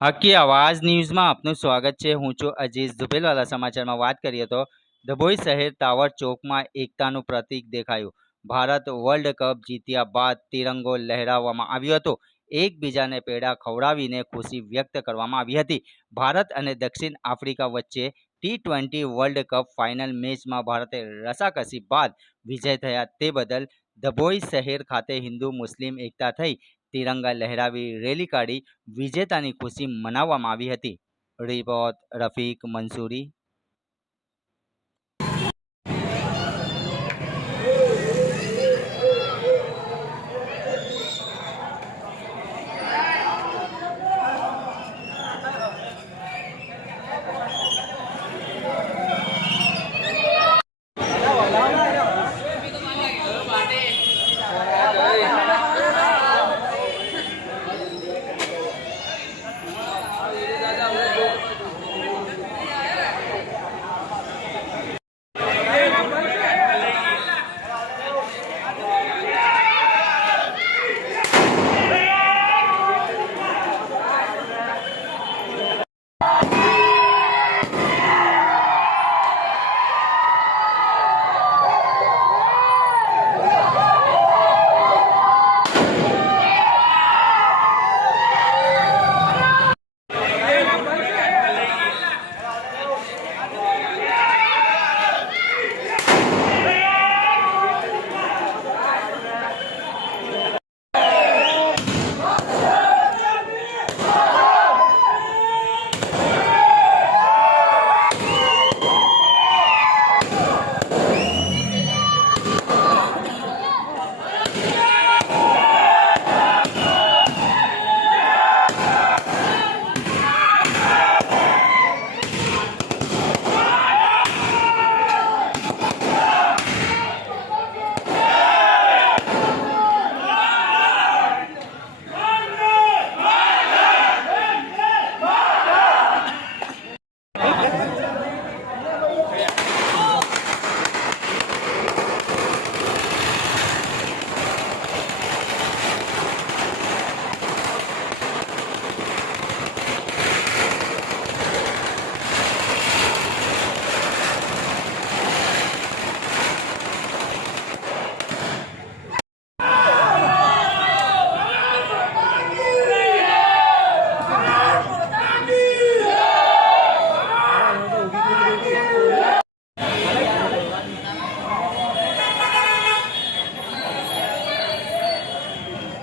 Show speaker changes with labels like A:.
A: હકી આવાજ ન્યૂઝમાં આપનું સ્વાગત છે. હું છું અજીઝ ઝુબેલવાલા સમાચારમાં વાત કરીએ તો ડભોઈ શહેર ટાવર ચોકમાં એકતાનું પ્રતીક દેખાયું. ભારત વર્લ્ડ કપ જીત્યા બાદ તિરંગો લહેરાવવામાં આવ્યો હતો. એકબીજાને પેડા ખવડાવીને ખુશી વ્યક્ત કરવામાં આવી હતી. ભારત અને દક્ષિણ આફ્રિકા વચ્ચે T twenty world cup final મેચમાં ભારતે રસાકસી બાદ વિજય થયા તે બદલ ડભોઈ શહેર ખાતે હિન્દુ મુસ્લિમ એકતા થઈ. તિરંગા લહેરાવી રેલી કાઢી વિજેતાની ખુશી મનાવવામાં આવી હતી. રિપોર્ટ રફીક મંસૂરી.